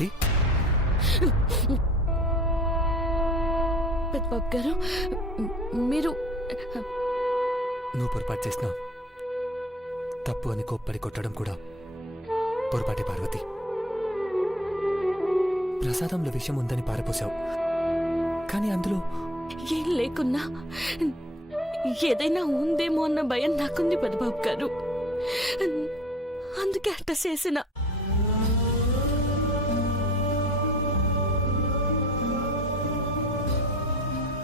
పార్వతి? పెద్దబాబు గారు, మీరు నువ్వు పొరపాటు చేసినా తప్పు అని కోప్పడి కొట్టడం కూడా పొరపాటే పార్వతి. ప్రసాదంలో విషయం ఉందని పారపోసావు, కానీ అందులో ఏం లేకున్నా ఏదైనా ఉందేమో అన్న భయం నాకుంది పెద్దబాబు గారు. అందుకే అట్ట చేసిన.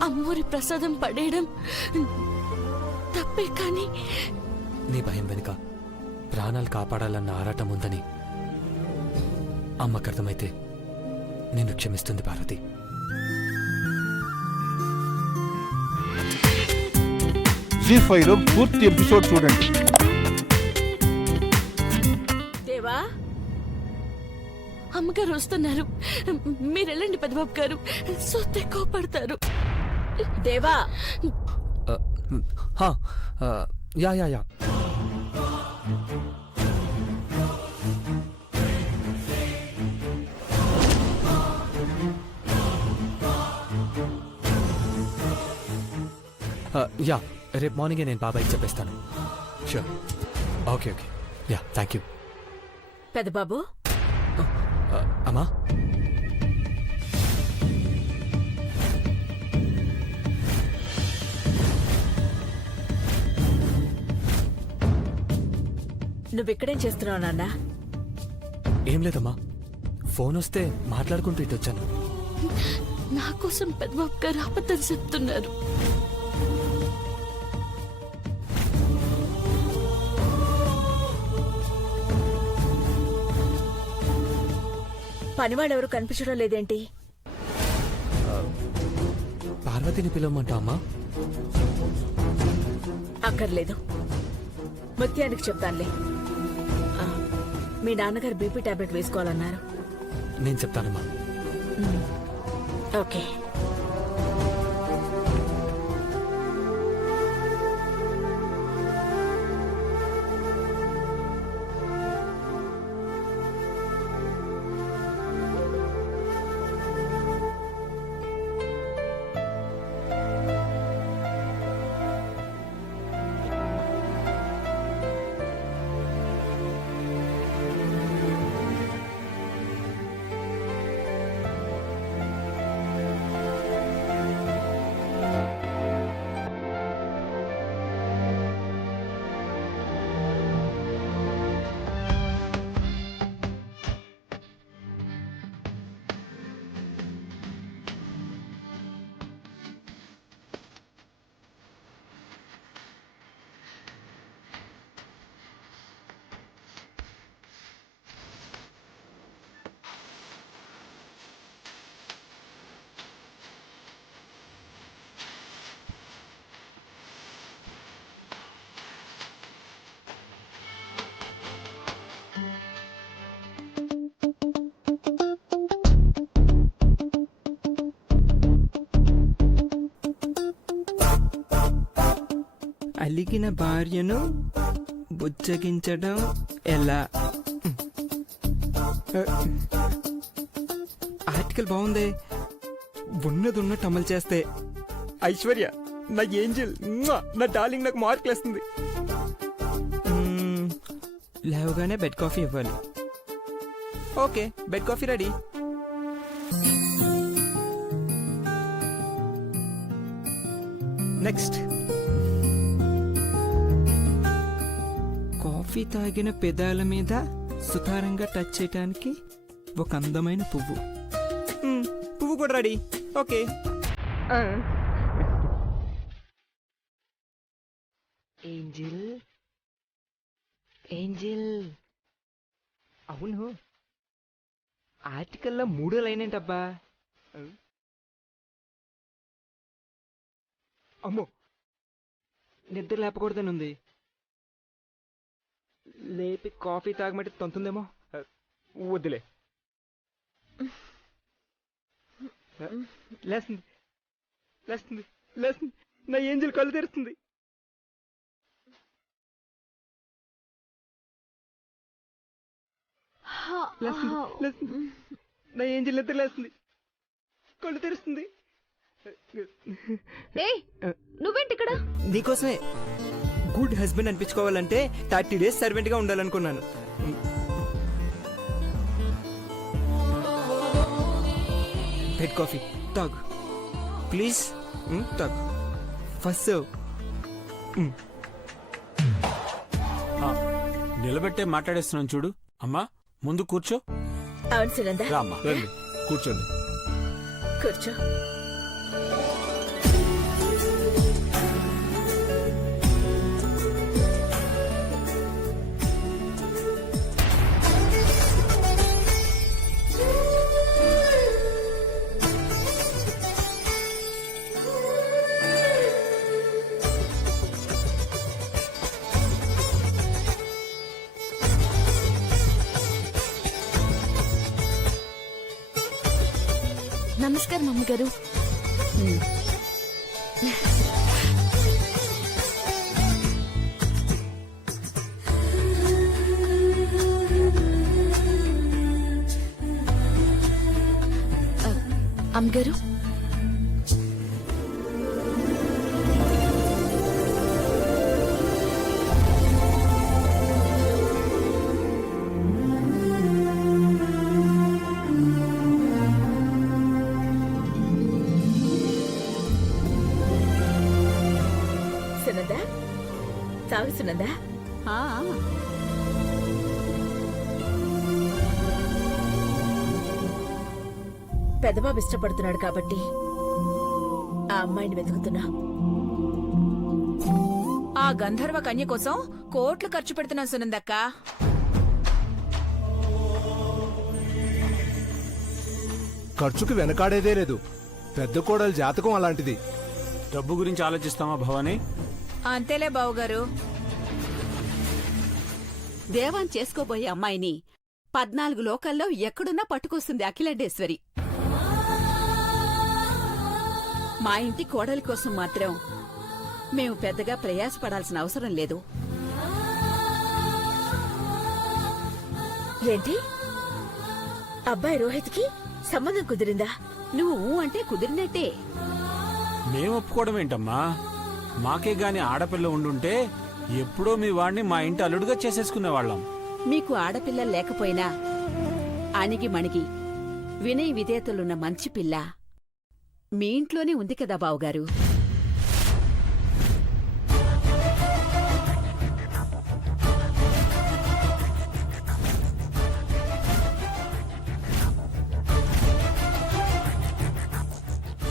అమ్మోరి ప్రసాదం పడేయడం తప్పే, కానీ నీ భయం వెనుక ప్రాణాలు కాపాడాలన్న ఆరాటం ఉందని అమ్మకు అర్థమైతే నిన్ను క్షమిస్తుంది పార్వతి. జీ5లో పూర్తి ఎపిసోడ్ చూడండి. దేవా, అమ్మగారు వస్తున్నారు, మీరు వెళ్ళండి పెద్దబాబు గారు, సొత్తే కోపడతారు. దేవా, యా యా యా యా రేపు మార్నింగే నేను బాబాయ్కి చెప్పేస్తాను. Sure. Okay okay. Ya thank you. పెద్దబాబు, అమ్మా, నువ్విక్కడేం చేస్తున్నావు నాన్న? ఏం లేదమ్మా, ఫోన్ వస్తే మాట్లాడుకుంటూ ఇటు వచ్చాను. నా కోసం పెద్దబాబు గారు అబద్ధం చెప్తున్నారు. పనివాడెవరు కనిపించడం లేదేంటి? పార్వతిని పిలవమంటా అమ్మా? అక్కర్లేదు, ముత్యానికి చెప్తానులే. మీ నాన్నగారు బీపీ టాబ్లెట్ వేసుకోవాలన్నారు. నేను చెప్తానమ్మా. ఓకే. అలిగిన భార్యను బుజ్జగించడం ఎలా? ఆర్టికల్ బాగుంది. ఉన్నది ఉన్నట్టు అమలు చేస్తే ఐశ్వర్య నా ఏంజల్, నా డార్లింగ్ నాకు మార్కులు వేస్తుంది. లేవగానే బెడ్ కాఫీ ఇవ్వాలి. Okay, bed coffee ready. Next, coffee తాగిన పెదాల మీద సుతారంగా టచ్ చేయడానికి ఒక అందమైన పువ్వు. పువ్వు కూడా రెడీ. ఓకే. Angel, angel. అవును, ఆర్టికల్లో 3 లైన్ ఏంటబ్బా? అమ్మో, నిద్ర లేపకూడదని ఉంది. లేపి కాఫీ తాగమంటే తంతుందేమో. వద్దులే. లేస్తుంది, లేస్తుంది, లేస్తుంది. నా ఏంజిల్ కళ్ళు తెరుస్తుంది. లేస్తుంది, లేస్తుంది. నా ఏంజిల్ నిద్రలేస్తుంది, కళ్ళు తెరుస్తుంది. ఏయ్ నువ్వేంటి ఇక్కడ? నీకోసమే. గుడ్ హస్బెండ్ అనిపించుకోవాలంటే 30 days సర్వెంట్ గా ఉండాలనుకున్నాను. బెడ్ కాఫీ తాగు ప్లీజ్. తాగు ఫస్ట్ సర్వ్. నిలబెట్టే మాట్లాడేస్తున్నాను చూడు. అమ్మా ముందు కూర్చో. అవును సునంద, రామ్మా. రండి కూర్చోండి. కూర్చో. నమస్కారం అమ్మగారు. అమ్మగారు సునందా, తాగు సునందా. పెద్దబాబు ఇష్టపడుతున్నాడు కాబట్టి ఆ అమ్మాయిని వెతుకుతున్నా. ఆ గంధర్వ కన్య కోసం కోట్లు ఖర్చు పెడుతున్నాను సునందక్క. ఖర్చుకు వెనకాడేదే లేదు. పెద్ద కోడలు జాతకం అలాంటిది. డబ్బు గురించి ఆలోచిస్తామా భవానీ? అంతేలే బావుగారు. దేవాన్ చేసుకోబోయే అమ్మాయిని 14 లోకాల్లో ఎక్కడున్నా పట్టుకొస్తుంది అఖిలాండేశ్వరి. మా ఇంటి కోడలి కోసం మాత్రం మేము పెద్దగా ప్రయాసపడాల్సిన అవసరం లేదు. ఏంటి, అబ్బాయి రోహిత్కి సంబంధం కుదిరిందా? నువ్వు అంటే కుదిరినట్టే. మేము ఒప్పుకోవడం ఏంటమ్మా? మాకే గాని ఆడపిల్ల ఉండుంటే ఎప్పుడో మీ వాడిని మా ఇంటి అల్లుడుగా చేసేసుకునేవాళ్ళం. మీకు ఆడపిల్ల లేకపోయినా అణిగి మణిగి వినయ విధేయతలున్న మంచి పిల్ల మీ ఇంట్లోనే ఉంది కదా బావుగారు.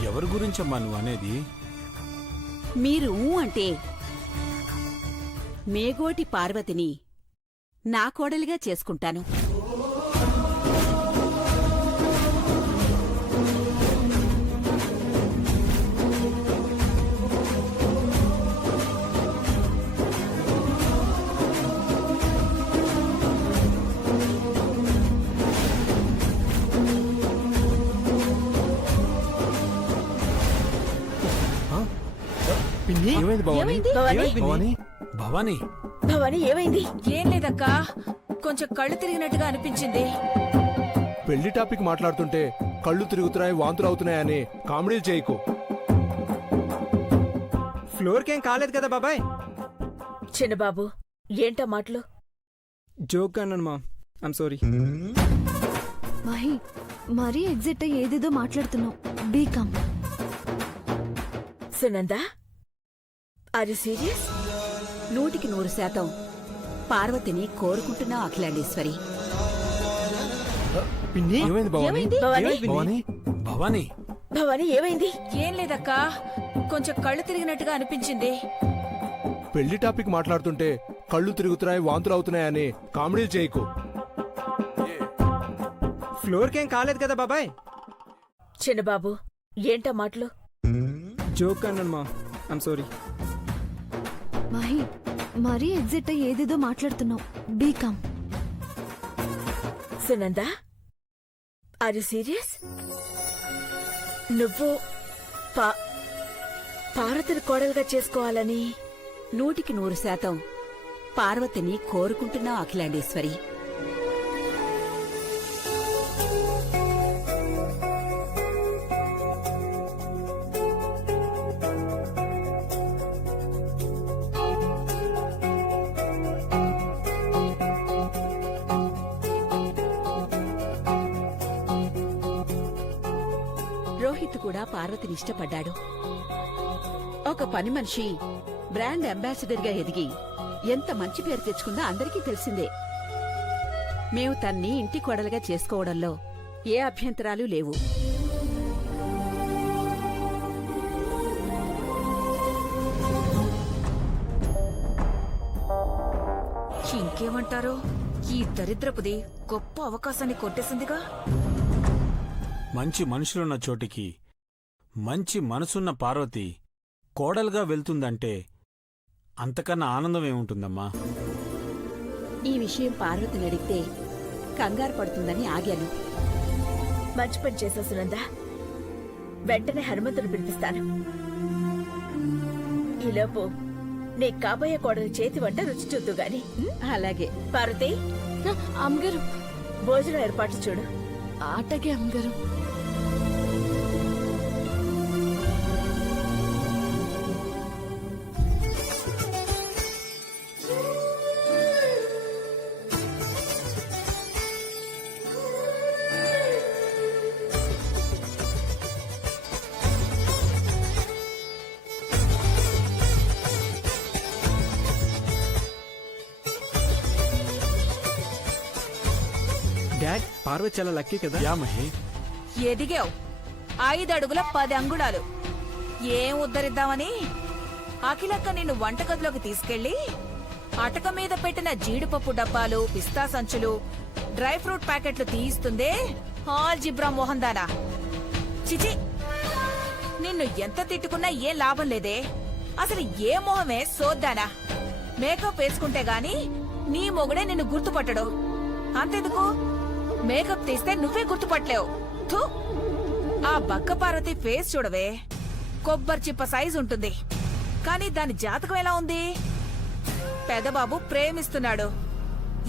ఎవరి గురించమ్మా నువ్వు అనేది? మీరు అంటే మేగోటి పార్వతిని నా కోడలిగా చేసుకుంటాను. పిన్ని ఏమైంది భవానీ? ఏమైంది భవానీ? భవానీ భవానీ భవానీ ఏమైంది? ఏం లేదక్క, కొంచెం కళ్ళు తిరిగినట్టుగా అనిపించింది. పెళ్లి టాపిక్ మాట్లాడుతుంటే కళ్ళు తిరుగుతున్నాయి, వాంతులు అవుతున్నాయని కామెడీలు చేయకు. ఫ్లోర్కేం కాలేదు కదా బాబాయ్? చిన్నబాబు ఏంటా మాటలు? జోక్ అన్నాను మా. I'm sorry. మహి, మరీ ఎగ్జిట్ అయ్యి ఏదేదో మాట్లాడుతున్నావు. బీకామ్. Sunanda, are you serious? 100% పార్వతిని కోరుకుంటున్నావు అఖిలాండేశ్వరి. పిన్ని ఏమైంది భవానీ? ఏమైంది భవానీ? భవానీ భవానీ భవానీ ఏమైంది? ఏం లేదక్క, కొంచెం కళ్ళు తిరిగినట్టుగా అనిపించింది. పెళ్లి టాపిక్ మాట్లాడుతుంటే కళ్ళు తిరుగుతున్నాయి, వాంతులు అవుతున్నాయని కామెడీలు చేయకు. ఫ్లోర్కేం కాలేదు కదా బాబాయ్? చిన్నబాబు ఏంటా మాటలు? జోక్ అన్నాను మా. I'm sorry. మహి, మరీ ఎగ్జిట్ అయ్యి ఏదేదో మాట్లాడుతున్నావు. బీకామ్. Sunanda, are you serious? నువ్వు పార్వతిని కోడలుగా చేసుకోవాలని 100% పార్వతిని కోరుకుంటున్నావు అఖిలాండేశ్వరి. రోహిత్ కూడా పార్వతిని ఇష్టపడ్డాడు. ఒక పని మనిషి బ్రాండ్ అంబాసిడర్గా ఎదిగి ఎంత మంచి పేరు తెచ్చుకుందో అందరికీ తెలిసిందే. మేము తన్ని ఇంటి కోడలుగా చేసుకోవడంలో ఏ అభ్యంతరాలు లేవు. ఇంకేమంటారో, ఈ దరిద్రపుది గొప్ప అవకాశాన్ని కొట్టేసిందిగా. మంచి మనుషులున్న చోటికి మంచి మనసున్న పార్వతి కోడలుగా వెళ్తుందంటే అంతకన్నా ఆనందం ఏముంటుందమ్మా? ఈ విషయం పార్వతిని అడిగితే కంగారు పడుతుందని ఆగాను. మంచి పని చేసా సునంద. వెంటనే హనుమంతుని పిలిపిస్తాను. ఈలోపు నీ కాబోయే కోడలి చేతి వంట రుచి చూద్దు గాని. అలాగే. పార్వతి, అమ్మగారు. భోజనం ఏర్పాటు చూడు. ఆటగే అమ్మగారు. డాడ్, పార్వతి చాలా లక్కీ కదా. యా మహి, ఎదిగావు 5 అడుగుల 10 అంగుళాలు. ఏం ఉద్ధరిద్దామని అఖిలక్క నిన్ను వంటగదిలోకి తీసుకెళ్లి అటక మీద పెట్టిన జీడిపప్పు డబ్బాలు, పిస్తా సంచులు, డ్రై ఫ్రూట్ ప్యాకెట్లు తీయిస్తుందే ఆల్ జిబ్రా మోహన్ దానా. చిచి, నిన్ను ఎంత తిట్టుకున్నా ఏం లాభం లేదే. అసలు ఏ మొహమే సోద్దానా. మేకప్ వేసుకుంటే గాని నీ మొగుడే నిన్ను గుర్తుపట్టడు. అంతెందుకు, మేకప్ తీస్తే నువ్వే గుర్తుపట్టలేవు. థూ, ఆ బక్క పార్వతి ఫేస్ చూడవే, కొబ్బరి చిప్ప సైజు ఉంటుంది. కానీ దాని జాతకం ఎలా ఉంది? పెదబాబు ప్రేమిస్తున్నాడు.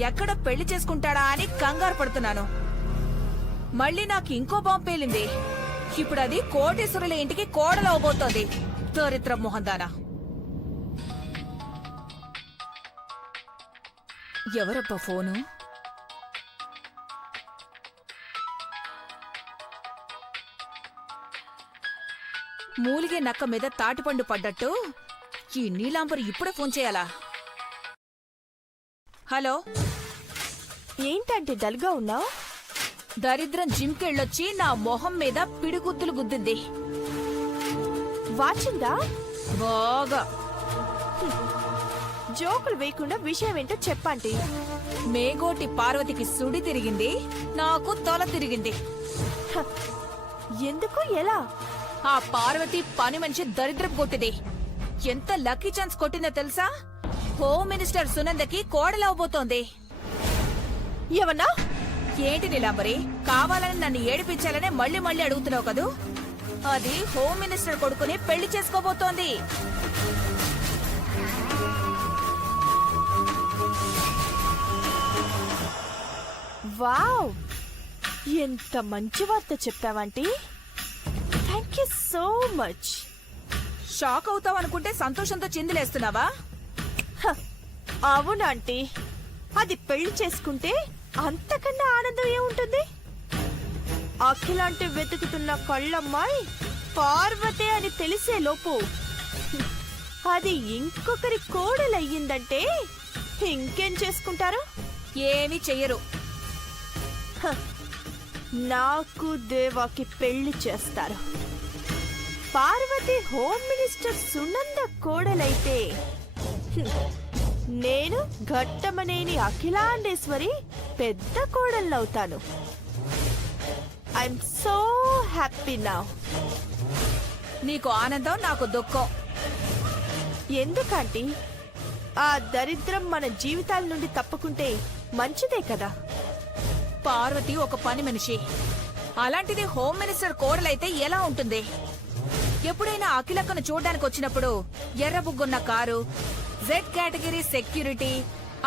ఎక్కడ పెళ్లి చేసుకుంటాడా అని కంగారు పడుతున్నాను. మళ్ళీ నాకు ఇంకో బాంబు పేలింది. ఇప్పుడు అది కోటేశ్వరుల ఇంటికి కోడలవబోతోంది. దరిద్ర మొహందానా. ఎవరబ్బా ఫోను? మూలిగే నక్క మీద తాటిపండు పడ్డట్టు ఈ నీలాంబరి ఇప్పుడే ఫోన్ చేయాలా? హలో, ఏంటంటే డల్గా ఉన్నావు? దరిద్రం జిమ్కెళ్ళొచ్చి నా మొహం మీద పిడిగుద్దులు గుద్దింది. వాచిందా? బాగా. జోకులు వేయకుండా విషయం ఏంటో చెప్పండి. మేగోటి పార్వతికి సుడి తిరిగింది, నాకు తొల తిరిగింది. ఎందుకు, ఎలా? ఆ పార్వతి పని మనిషి దరిద్రపు కొట్టింది. ఎంత లక్కీ ఛాన్స్ కొట్టిందో తెలుసా? హోమ్ మినిస్టర్ సునందకి కోడలవబోతోంది. ఏమన్నా? ఏంటి నీలాంబరి, కావాలని నన్ను ఏడిపించాలనే మళ్ళీ మళ్ళీ అడుగుతున్నావు కదూ? అది హోమ్ మినిస్టర్ కొడుకుని పెళ్లి చేసుకోబోతోంది. వావ్, ఎంత మంచి వార్త చెప్పావంటీ. Thank you so much. Shock అవుతావనుకుంటే సంతోషంతో చిందులేస్తున్నావా? అవునంటీ, అది పెళ్లి చేసుకుంటే అంతకన్నా ఆనందం ఏముంటుంది? అఖిలాంటి వెతుకుతున్న కళ్ళమ్మాయి పార్వతే అని తెలిసే లోపు అది ఇంకొకరి కోడలయ్యిందంటే ఇంకేం చేసుకుంటారు? ఏమీ చెయ్యరు. నాకు దేవాకి పెళ్లి చేస్తారు. పార్వతి హోమ్ మినిస్టర్ సునంద కోడలైతే నేను ఘట్టమనేని అఖిలాండేశ్వరి పెద్ద కోడళ్ళవుతాను. I'm so happy now. నీకు ఆనందం, నాకు దుఃఖం. ఎందుకంటే ఆ దరిద్రం మన జీవితాల నుండి తప్పుకుంటే మంచిదే కదా. పార్వతి ఒక పని మనిషి. అలాంటిది హోమ్ మినిస్టర్ కోడలైతే ఎలా ఉంటుంది? ఎప్పుడైనా అఖిలక్కను చూడ్డానికి వచ్చినప్పుడు ఎర్రబుగ్గున్న కారు, జెడ్ కేటగిరీ సెక్యూరిటీ,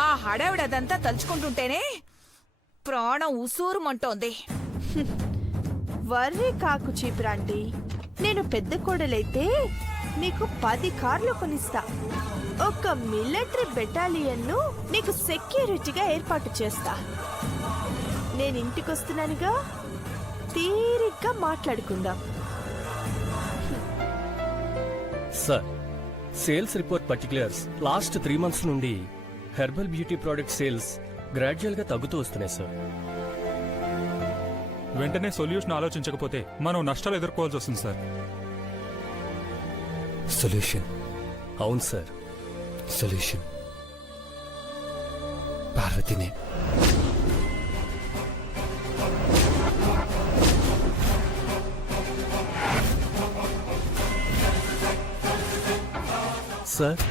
ఆ హడావిడదంతా తలుచుకుంటుంటేనే ప్రాణం ఉసూరుమంటోంది. వర్రీ కాకు చీపురాంటీ. నేను పెద్ద కోడలైతే నీకు 10 కార్లు కొనిస్తా. ఒక మిలిటరీ బెటాలియన్ను నీకు సెక్యూరిటీగా ఏర్పాటు చేస్తా. నేను ఇంటికొస్తున్నానుగా, తీరిగ్గా మాట్లాడుకుందాం. Sir sales report particulars last 3 months నుండి herbal beauty product sales gradual గా తగ్గుతూ వస్తున్నాయి సార్. వెంటనే సొల్యూషన్ ఆలోచించకపోతే మనం నష్టాలు ఎదుర్కోవాల్సి వస్తుంది సార్. సొల్యూషన్. అవును సార్. సొల్యూషన్ పార్వతినే. సార్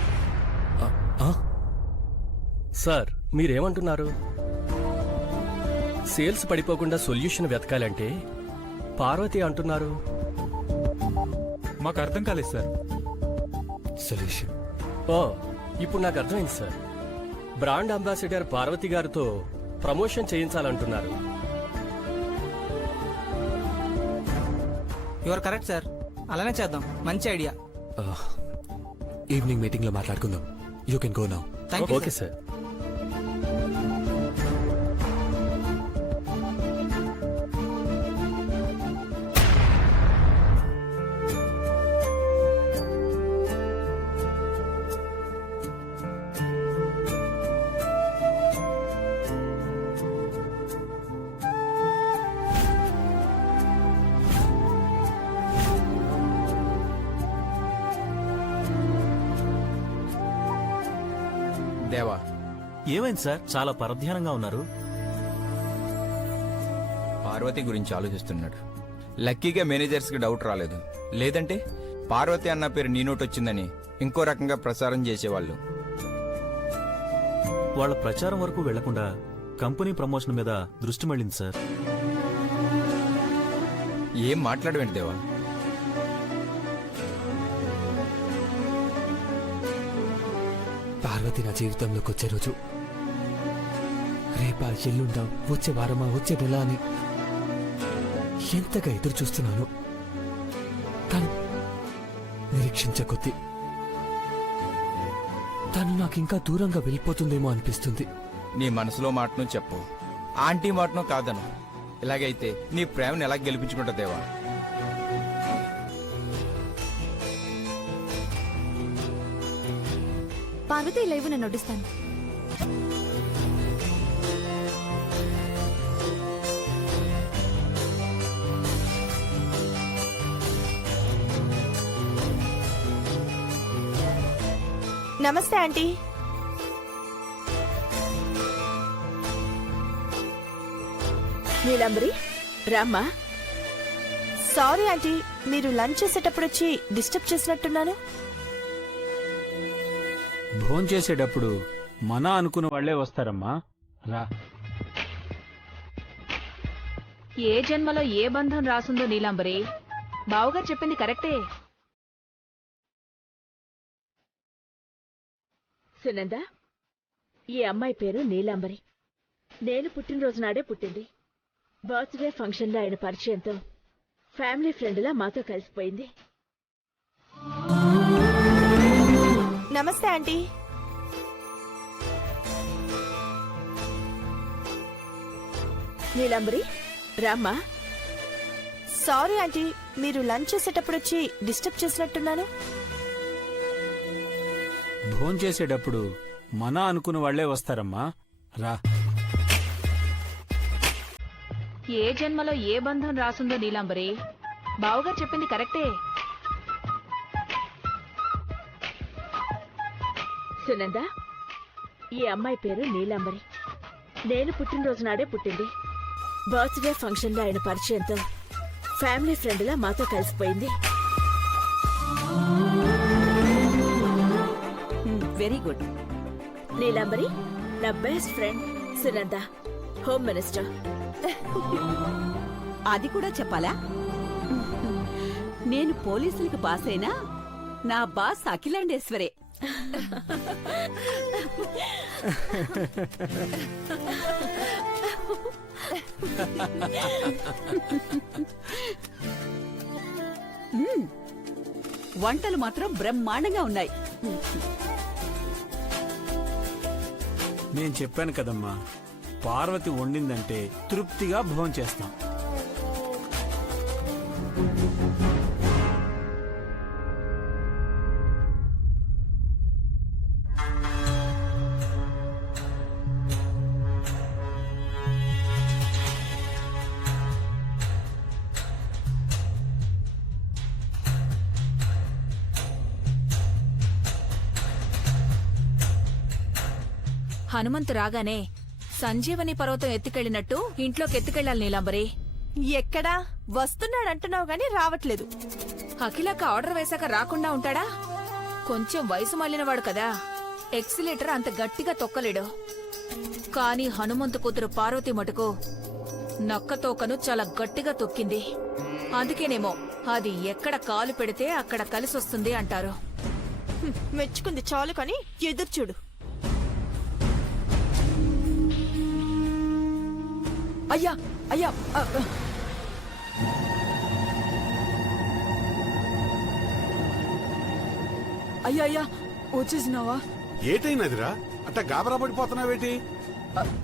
సార్ మీరేమంటున్నారు? సేల్స్ పడిపోకుండా సొల్యూషన్ వెతకాలంటే పార్వతి అంటున్నారు. మాకు అర్థం కాలేదు సార్. సొల్యూషన్. ఓ ఇప్పుడు నాకు అర్థమైంది సార్. బ్రాండ్ అంబాసిడర్ పార్వతి గారితో ప్రమోషన్ చేయించాలంటున్నారు. యువర్ కరెక్ట్ సార్, అలానే చేద్దాం. మంచి ఐడియా. ఈవినింగ్ మీటింగ్ లో మాట్లాడుకుందాం. You can go now. Okay sir. దేవా, ఏమైంది సార్, చాలా పరధ్యానంగా ఉన్నారు? పార్వతి గురించి ఆలోచిస్తున్నాడు. లక్కీగా మేనేజర్స్కి డౌట్ రాలేదు, లేదంటే పార్వతి అన్న పేరు నీ నోట్ వచ్చిందని ఇంకో రకంగా ప్రచారం చేసేవాళ్ళు. వాళ్ళ ప్రచారం వరకు వెళ్లకుండా కంపెనీ ప్రమోషన్ మీద దృష్టి మళ్ళింది సార్. ఏం మాట్లాడవేంటి దేవా? పార్వతి నా జీవితంలోకి వచ్చే రోజు రేపా, ఎల్లుండా, వచ్చే వారమా, వచ్చే నెల అని ఎంతగా ఎదురు చూస్తున్నాను. కానీ నిరీక్షించే కొద్దీ తను నాకు ఇంకా దూరంగా వెళ్ళిపోతుందేమో అనిపిస్తుంది. నీ మనసులో మాటను చెప్పు, ఆంటీ మాటను కాదను. ఇలాగైతే నీ ప్రేమను ఎలా గెలిపించుకుంటా దేవా? పార్వతి లైవ్ నేను నడుస్తాను. నమస్తే ఆంటీ. నీలంబరి రామ్మా. సారీ ఆంటీ, మీరు లంచ్ చేసేటప్పుడు వచ్చి డిస్టర్బ్ చేసినట్టున్నాను. భోంచేసేటప్పుడు మన అనుకున్న వాళ్లే వస్తారమ్మా. రా. ఏ జన్మలో ఏ బంధం రాసుందో నీలాంబరి. బావగారు చెప్పింది కరెక్టే. సునంద, ఈ అమ్మాయి పేరు నీలాంబరి. నేను పుట్టినరోజు నాడే పుట్టింది. బర్త్డే ఫంక్షన్లో ఆయన పరిచయంతో ఫ్యామిలీ ఫ్రెండ్లా మాతో కలిసిపోయింది. నమస్తే ఆంటీ. నీలాంబరి రామ్మా. సారీ ఆంటీ, మీరు లంచ్ చేసేటప్పుడు వచ్చి డిస్టర్బ్ చేసినట్టున్నాను. భోంచేసేటప్పుడు మన అనుకున్న వాళ్లే వస్తారమ్మా. రా. ఏ జన్మలో ఏ బంధం రాసుందో నీలాంబరి. బావగారు చెప్పింది కరెక్టే. సునంద, ఈ అమ్మాయి పేరు నీలాంబరి. నేను పుట్టినరోజు నాడే పుట్టింది. బర్త్డే ఫంక్షన్లో ఆయన పరిచయంతో ఫ్యామిలీ ఫ్రెండ్లా మాతో కలిసిపోయింది. Very good. నీలాంబరి నా best friend Sunanda, home minister. అది కూడా చెప్పాలా? నేను పోలీసులకు బాస్ అయినా నా బాస్ అఖిలాండేశ్వరే. వంటలు మాత్రం బ్రహ్మాండంగా ఉన్నాయి. నేను చెప్పాను కదమ్మా, పార్వతి వండిందంటే తృప్తిగా భోంచేస్తాం. హనుమంతు రాగానే సంజీవని పర్వతం ఎత్తుకెళ్ళినట్టు ఇంట్లోకి ఎత్తుకెళ్ళాలి నీలాంబరి. ఎక్కడా వస్తున్నాడంటున్నావు గాని రావట్లేదు. అఖిలక్క ఆర్డర్ వేశాక రాకుండా ఉంటాడా? కొంచెం వయసు మళ్ళినవాడు కదా, ఎక్సిలేటర్ అంత గట్టిగా తొక్కలేడు. కాని హనుమంతు కూతురు పార్వతి మటుకు నక్కతోకను చాలా గట్టిగా తొక్కింది. అందుకేనేమో అది ఎక్కడ కాలు పెడితే అక్కడ కలిసొస్తుంది అంటారు. మెచ్చుకుంది చాలు కాని ఎదురు చూడు. అయ్యా అయ్యా అయ్యా అయ్యా వచ్చేసినావా? ఏటైనదిరా అట్ట గాబరా పడిపోతున్నావేటి?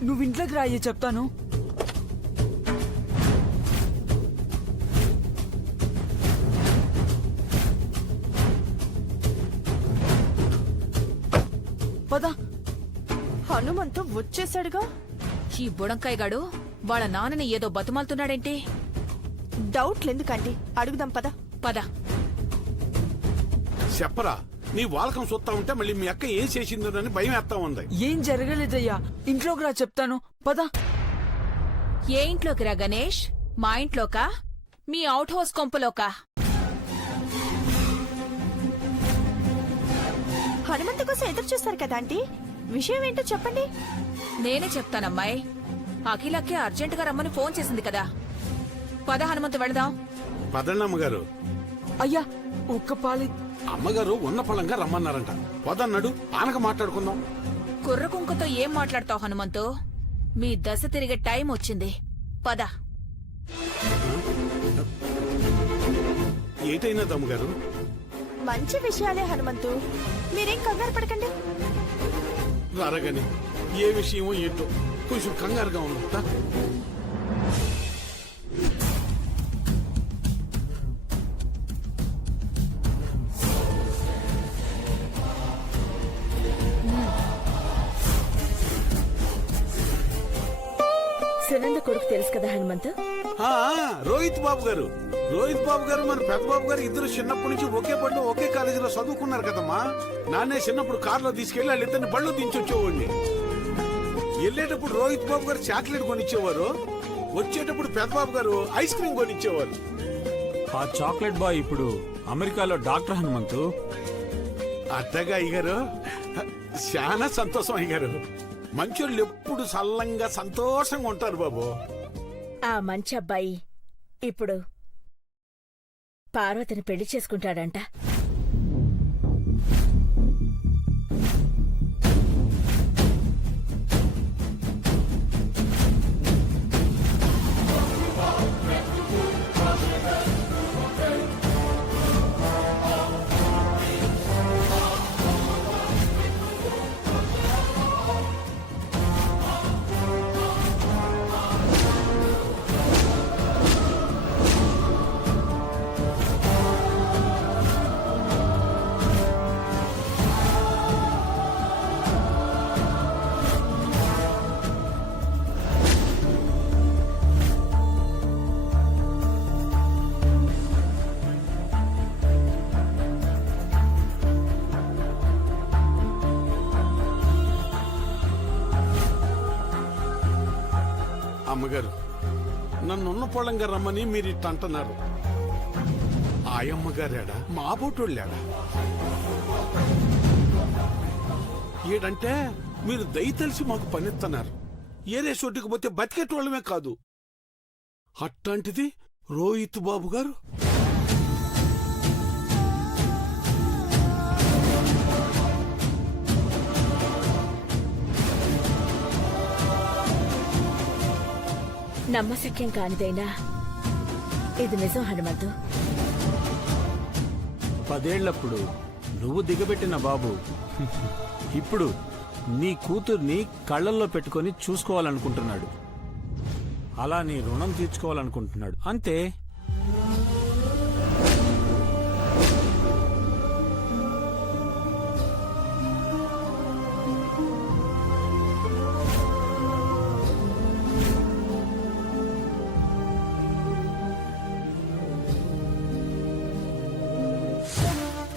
నువ్వు ఇంట్లోకి రా అయ్యా, చెప్తాను. పద. హనుమంతు వచ్చేసాడుగా. ఈ బుడంకాయగాడు వాళ్ళ నాన్నని ఏదో బతుమాలుతున్నాడేంటి? డౌట్లెందుకండి, అడుగుదాం పద. పద. చెప్పరా, నీ వాలకం చూస్తా ఉంటే మళ్ళీ మీ అక్క ఏం చేసిందోనని భయం వేస్తా ఉంది. ఏం జరగలేదయ్యా, ఇంట్లోకి రా చెప్తాను. పద. ఏ ఇంట్లోకి రా గణేష్? మా ఇంట్లోకా? మీ అవుట్ హౌస్ కొంపలోకా? హనుమంతు కోసం ఎదురు చూస్తారు కదా ఆంటీ, విషయం ఏంటో చెప్పండి. నేనే చెప్తానమ్మాయి. అఖిలకే అర్జెంటుగా రమ్మని ఫోన్ చేసింది కదా. పద హనుమంతు వెళదాం. పదండి అమ్మగారు. అయ్యా ఒక్క పాలి. అమ్మగారు ఉన్న పళంగా రమ్మన్నారంట. పదన్నాడు, ఆనక మాట్లాడుకుందాం. కుర్ర కుంకతో ఏం మాట్లాడతావు హనుమంతు? మీ దశ తిరిగే టైం వచ్చింది. పద. ఏటైనా తమ్ముగారు? మంచి విషయాలే హనుమంతు, మీరేం కంగారు పడకండి. రారగాని ఏ విషయమో ఏంటో కొంచెం కంగారుగా ఉందా? సునంద కొడుకు తెలుసు కదా హనుమంతు? రోహిత్ బాబు గారు. రోహిత్ బాబు గారు మన పెద్ద బాబు గారు ఇద్దరు చిన్నప్పటి నుంచి ఒకే బడిలో ఒకే కాలేజీలో చదువుకున్నారు కదమ్మా. నాన్నే చిన్నప్పుడు కారులో తీసుకెళ్లి వాళ్ళిద్దరిని బళ్ళు దించొచ్చేవాడిని. వెళ్ళేటప్పుడు రోహిత్ బాబు గారు చాక్లెట్ కొనిచ్చేవారు, వచ్చేటప్పుడు పెద్ద బాబు గారు ఐస్ క్రీమ్ కొనిచ్చేవారు. ఆ చాక్లెట్ బాయ్ ఇప్పుడు అమెరికాలో డాక్టర్ హనుమంతు. అట్టగా అయ్యారు, చాలా సంతోషం అయ్యారు. మంచోళ్ళు ఎప్పుడు సల్లంగా సంతోషంగా ఉంటారు బాబు. ఆ మంచి అబ్బాయి ఇప్పుడు పార్వతిని పెళ్లి చేసుకుంటాడంట. అమ్మగారు, నన్నున్న పొలంగా రమ్మని మీరు ఇట్ట అంటున్నారు. ఆయమ్మగారేడా, మా బోటోళ్ళాడా? ఏడంటే మీరు దయ తెలిసి మాకు పనిస్తున్నారు. ఏరే చోటుకు పోతే బతికేటోళ్ళమే కాదు. అట్లాంటిది రోహిత్ బాబు గారు. నమ్మశక్యం కానిదైనా ఇది నిజం హనుమంతు. 10 ఏళ్లప్పుడు నువ్వు దిగబెట్టిన బాబు ఇప్పుడు నీ కూతుర్ని కళ్ళల్లో పెట్టుకొని చూసుకోవాలనుకుంటున్నాడు. అలా నీ రుణం తీర్చుకోవాలనుకుంటున్నాడు అంతే.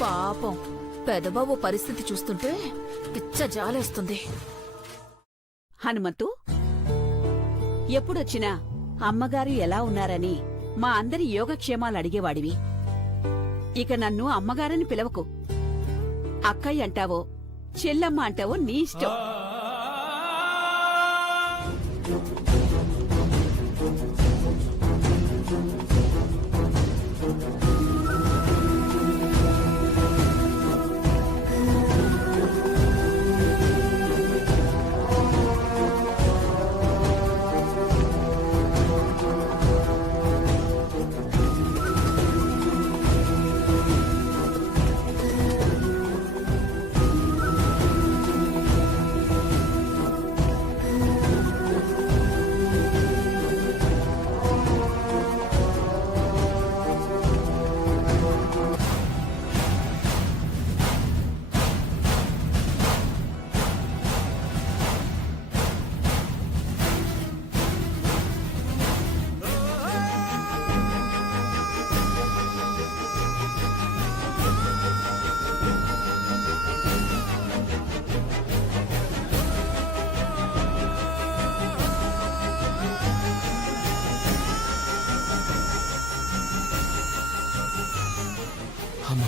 పాపం పెదబాబు పరిస్థితి చూస్తుంటే పిచ్చ జాలేస్తుంది. హనుమంతు ఎప్పుడొచ్చినా అమ్మగారు ఎలా ఉన్నారని మా అందరి యోగక్షేమాలు అడిగేవాడివి. ఇక నన్ను అమ్మగారని పిలవకు. అక్కయ్య అంటావో చెల్లమ్మ అంటావో నీ ఇష్టం. అమ్మా,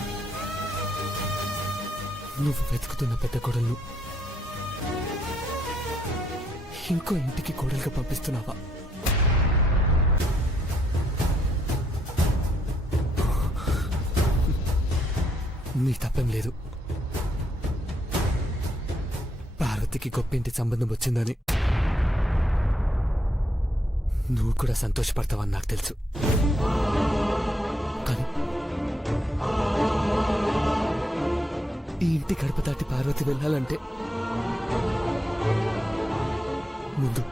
నువ్వు వెతుకుతున్న పెద్ద కోడలు ఇంకో ఇంటికి కోడలుగా పంపిస్తున్నావా? నీ తప్పేం లేదు. పార్వతికి గొప్పింటి సంబంధం వచ్చిందని నువ్వు కూడా సంతోషపడతావని నాకు తెలుసు. కానీ ఈ ఇంటి గడప దాటి పార్వతి వెళ్ళాలంటే ముందు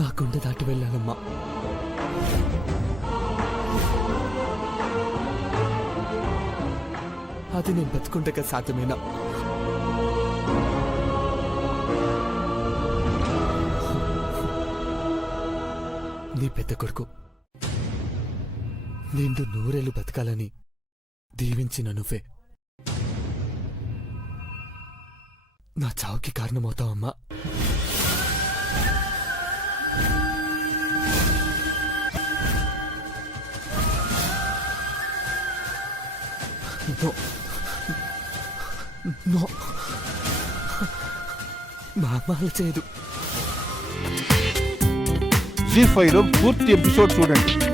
నా గుండె దాటి వెళ్ళాలమ్మా. అది నేను బతుకుంటే కదా సాధ్యమేనా? నీ పెద్ద కొడుకు నిండు నూరేళ్లు బతకాలని దీవించిన నువ్వే నా చావుకి కారణమవుతావమ్మా. నో, మా అమ్మ అలా చేయదు. జీ5లో పూర్తి ఎపిసోడ్ చూడండి.